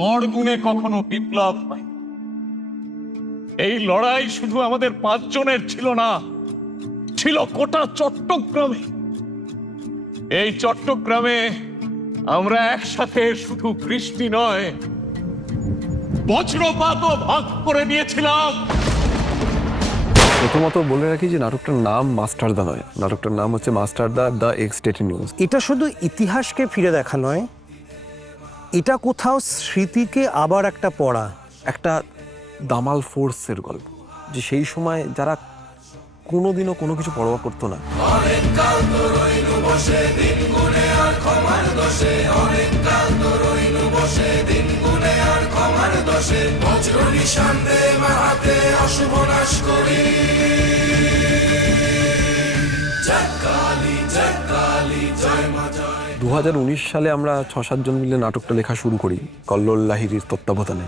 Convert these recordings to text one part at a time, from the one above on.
বরগুনে কখনো বিপ্লব হয়। এই লড়াই শুধু আমাদের 5 জনের ছিল না, ছিল গোটা চট্টগ্রামে। এই চট্টগ্রামে আমরা একসাথে শুধু বৃষ্টি নয়, বজ্রপাতও ভাগ করে নিয়েছিলাম। প্রথমত বলে রাখি যে নাটকটার নাম মাস্টারদা নয়, নাটকটার নাম হচ্ছে মাস্টারদা দ্য এক্স-স্টেট নিউজ। এটা শুধু ইতিহাসকে ফিরে দেখা নয়, এটা কোথাও স্মৃতিকে আবার একটা পড়া, একটা দামাল ফোর্সের গল্প, যে সেই সময় যারা কোনোদিনও কোনো কিছু পরোয়া করতো না। অশুভ নাশ করি। 2019 সালে আমরা 6-7 জন মিলে নাটকটা লেখা শুরু করি কল্লোল লাহিড়ীর তত্ত্বাবধানে।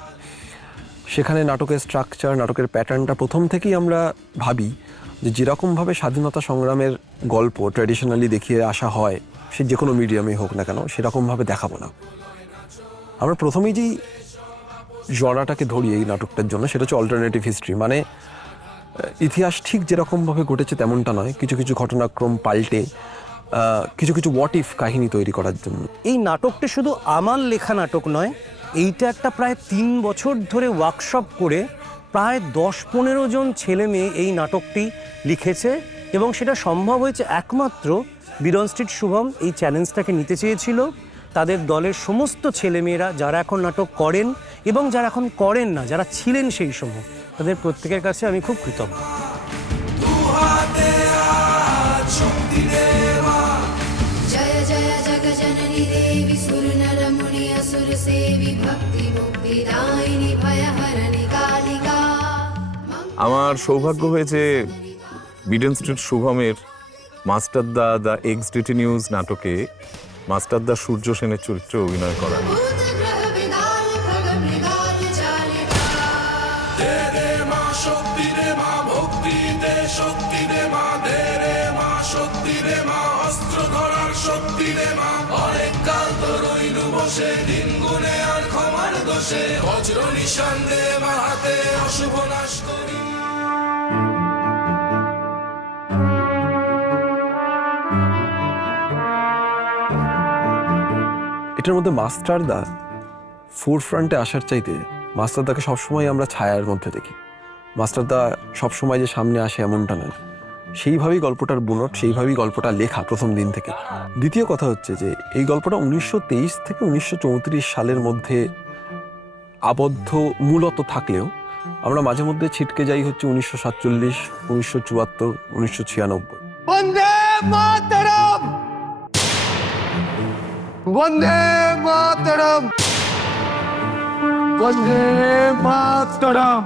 সেখানে নাটকের স্ট্রাকচার, নাটকের প্যাটার্নটা প্রথম থেকেই আমরা ভাবি যে যেরকমভাবে স্বাধীনতা সংগ্রামের গল্প ট্র্যাডিশনালি দেখিয়ে আসা হয়, সে যে কোনো মিডিয়ামে হোক না কেন, সেরকমভাবে দেখাবো না। আমরা প্রথমেই যেই জনাটাকে ধরি এই নাটকটার জন্য, সেটা হচ্ছে অল্টারনেটিভ হিস্ট্রি। মানে ইতিহাস ঠিক যেরকমভাবে ঘটেছে তেমনটা নয়, কিছু কিছু ঘটনাক্রম পাল্টে কিছু কিছু হোয়াট ইফ কাহিনী তৈরি করার জন্য। এই নাটকটি শুধু আমার লেখা নাটক নয়, এইটা একটা প্রায় 3 বছর ধরে ওয়ার্কশপ করে প্রায় 10-15 জন ছেলে মেয়ে এই নাটকটি লিখেছে, এবং সেটা সম্ভব হয়েছে একমাত্র বিডন স্ট্রিট শুভম এই চ্যালেঞ্জটাকে নিতে চেয়েছিল। তাদের দলের সমস্ত ছেলেমেয়েরা যারা এখন নাটক করেন এবং যারা এখন করেন না, যারা ছিলেন সেই সময়, তাদের প্রত্যেকের কাছে আমি খুব কৃতজ্ঞ। जय जय जग जननी देवी सुर नर मुनि असुर सेवी भक्ति मुक्ति दायिनी भयहरणी कालिका। আমার সৌভাগ্য হয়েছে বিডন স্ট্রিট শুভমের মাস্টারদা দ্য এক্স-স্টেট নিউজ নাটকে মাস্টারদা সূর্য সেনের চরিত্রে অভিনয় করা। भूतग्रह विदाल खग मृगाल चालिका। दे दे मां शक्ति दे मां भक्ति दे शक्ति दे मां दे रे मां शक्ति दे मां अस्त्र धरार शक्ति दे मां। অনেক কাল তো রইলু বসে দিন গুনে আর ক্ষমার দোষে বজ্র নিশান দে মার হাতে অশুভ নাশ করি। এটার মধ্যে মাস্টারদা ফোরফ্রন্টে আসার চাইতে মাস্টারদাকে সবসময় আমরা ছায়ার মধ্যে দেখি। মাস্টারদা সবসময় যে সামনে আসে এমনটা নয়, সেইভাবেই গল্পটার বুনট, সেইভাবেই গল্পটা লেখা প্রথম দিন থেকে। দ্বিতীয় কথা হচ্ছে যে এই গল্পটা 1923 থেকে 1934 সালের মধ্যে আবদ্ধ মূলত থাকলেও আমরা মাঝে মধ্যে ছিটকে যাই হচ্ছে 1947, 1974, 1996। বন্দে মাতরম, বন্দে মাতরম, বন্দে মাতরম।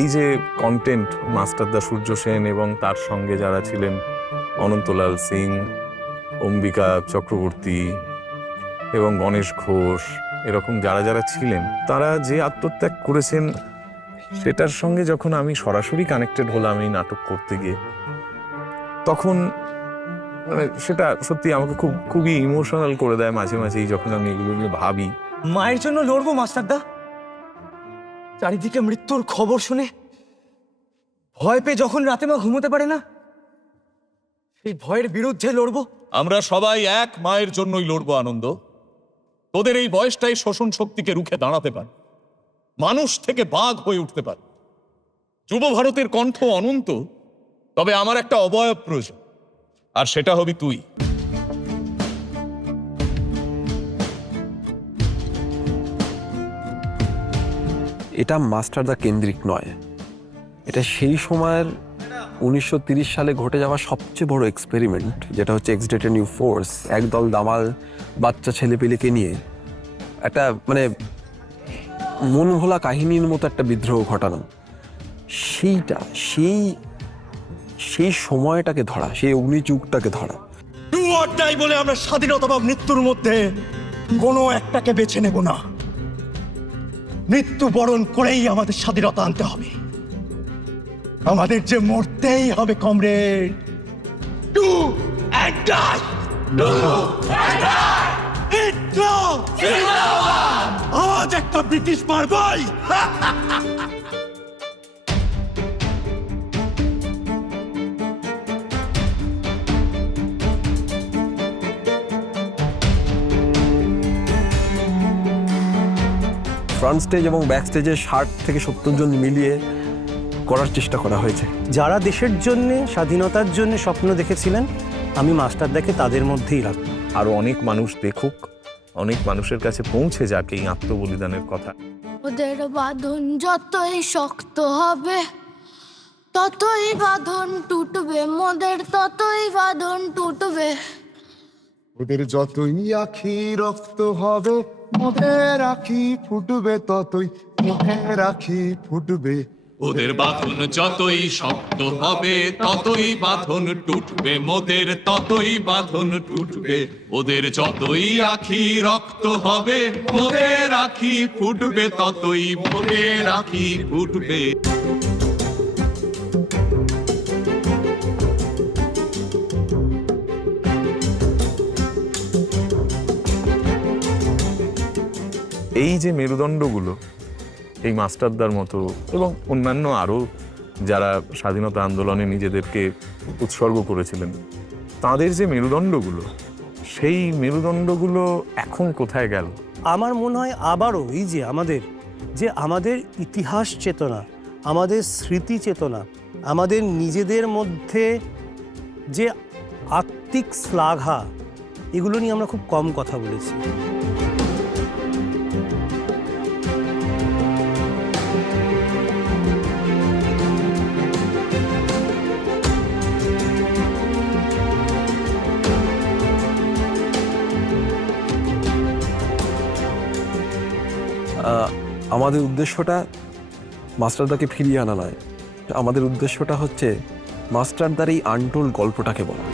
এই যে কন্টেন্ট, মাস্টারদা সূর্য সেন এবং তার সঙ্গে যারা ছিলেন অনন্তলাল সিং, অম্বিকা চক্রবর্তী এবং গণেশ ঘোষ, এরকম যারা যারা ছিলেন, তারা যে আত্মত্যাগ করেছেন সেটার সঙ্গে যখন আমি সরাসরি কানেক্টেড হলাম এই নাটক করতে গিয়ে, তখন মানে সেটা সত্যি আমাকে খুবই ইমোশনাল করে দেয় মাঝে মাঝেই যখন আমি এগুলো নিয়ে ভাবি। মায়ের জন্য লড়বো মাস্টারদা। চারিদিকে মৃত্যুর খবর শুনে ভয় পেয়ে যখন রাতে মা ঘুমোতে পারে না, সেই ভয়ের বিরুদ্ধে লড়বো। আমরা সবাই এক মায়ের জন্যই লড়বো আনন্দ। তোদের এই বয়সটাই শোষণ শক্তিকে রুখে দাঁড়াতে পারে, মানুষ থেকে বাঘ হয়ে উঠতে পারে। যুব ভারতের কণ্ঠ অনন্ত, তবে আমার একটা অবয়ব প্রয়োজন, আর সেটা হবি তুই। এটা মাস্টারদা কেন্দ্রিক নয়, এটা সেই সময়ের 1930 সালে ঘটে যাওয়া সবচেয়ে বড় এক্সপেরিমেন্ট, যেটা হচ্ছে এক্স-স্টেট নিউ ফোর্স। একদল দামাল বাচ্চা ছেলেপেলেকে নিয়ে একটা মানে মনভোলা কাহিনীর মতো একটা বিদ্রোহ ঘটানো। সেইটা সেই সময়টাকে ধরা, সেই অগ্নিযুগটাকে ধরা। ডু অর ডাই বলে আমরা স্বাধীনতা বা মৃত্যুর মধ্যে কোনো একটাকে বেছে নেব না। মৃত্যুবরণ করেই আমাদের স্বাধীনতা আনতে হবে। আমাদের যে মরতেই হবে কমরেড। Do and dye. আজ একটা ব্রিটিশ মারবাই। ফ্রন্ট স্টেজ এবং ব্যাক স্টেজে 60 থেকে 70 জন মিলিয়ে করার চেষ্টা করা হয়েছে। যারা দেশের জন্য, স্বাধীনতার জন্য স্বপ্ন দেখেছিলেন, আমি মাস্টারদাকে তাদের মধ্যেই রাখবো। আরো অনেক মানুষ দেখুক, অনেক মানুষের কাছে পৌঁছে যাক এই আত্মবলিদানের কথা। ওদের বাঁধন যতই শক্ত হবে ততই বাঁধন টুটবে, মোদের ততই বাঁধন টুটবে। ওদের যতই আখি রক্ত হবে, মোদের আখি ফুটবে ততই, মোদের আখি ফুটবে। ওদের বাঁধন যতই শক্ত হবে ততই বাঁধন টুটবে, মোদের ততই বাঁধন টুটবে। ওদের যতই আখি রক্ত হবে, মোদের আখি ফুটবে ততই, মোদের আখি ফুটবে। এই যে মেরুদণ্ডগুলো, এই মাস্টারদার মতো এবং অন্যান্য আরও যারা স্বাধীনতা আন্দোলনে নিজেদেরকে উৎসর্গ করেছিলেন, তাদের যে মেরুদণ্ডগুলো, সেই মেরুদণ্ডগুলো এখন কোথায় গেল? আমার মনে হয় আবারও এই যে আমাদের ইতিহাস চেতনা, আমাদের স্মৃতি চেতনা, আমাদের নিজেদের মধ্যে যে আত্মিক শ্লাঘা, এগুলো নিয়ে আমরা খুব কম কথা বলেছি। আমাদের উদ্দেশ্যটা মাস্টারদাকে ফিরিয়ে আনা নয়, আমাদের উদ্দেশ্যটা হচ্ছে মাস্টারদার এই আনটোল্ড গল্পটাকে বলা।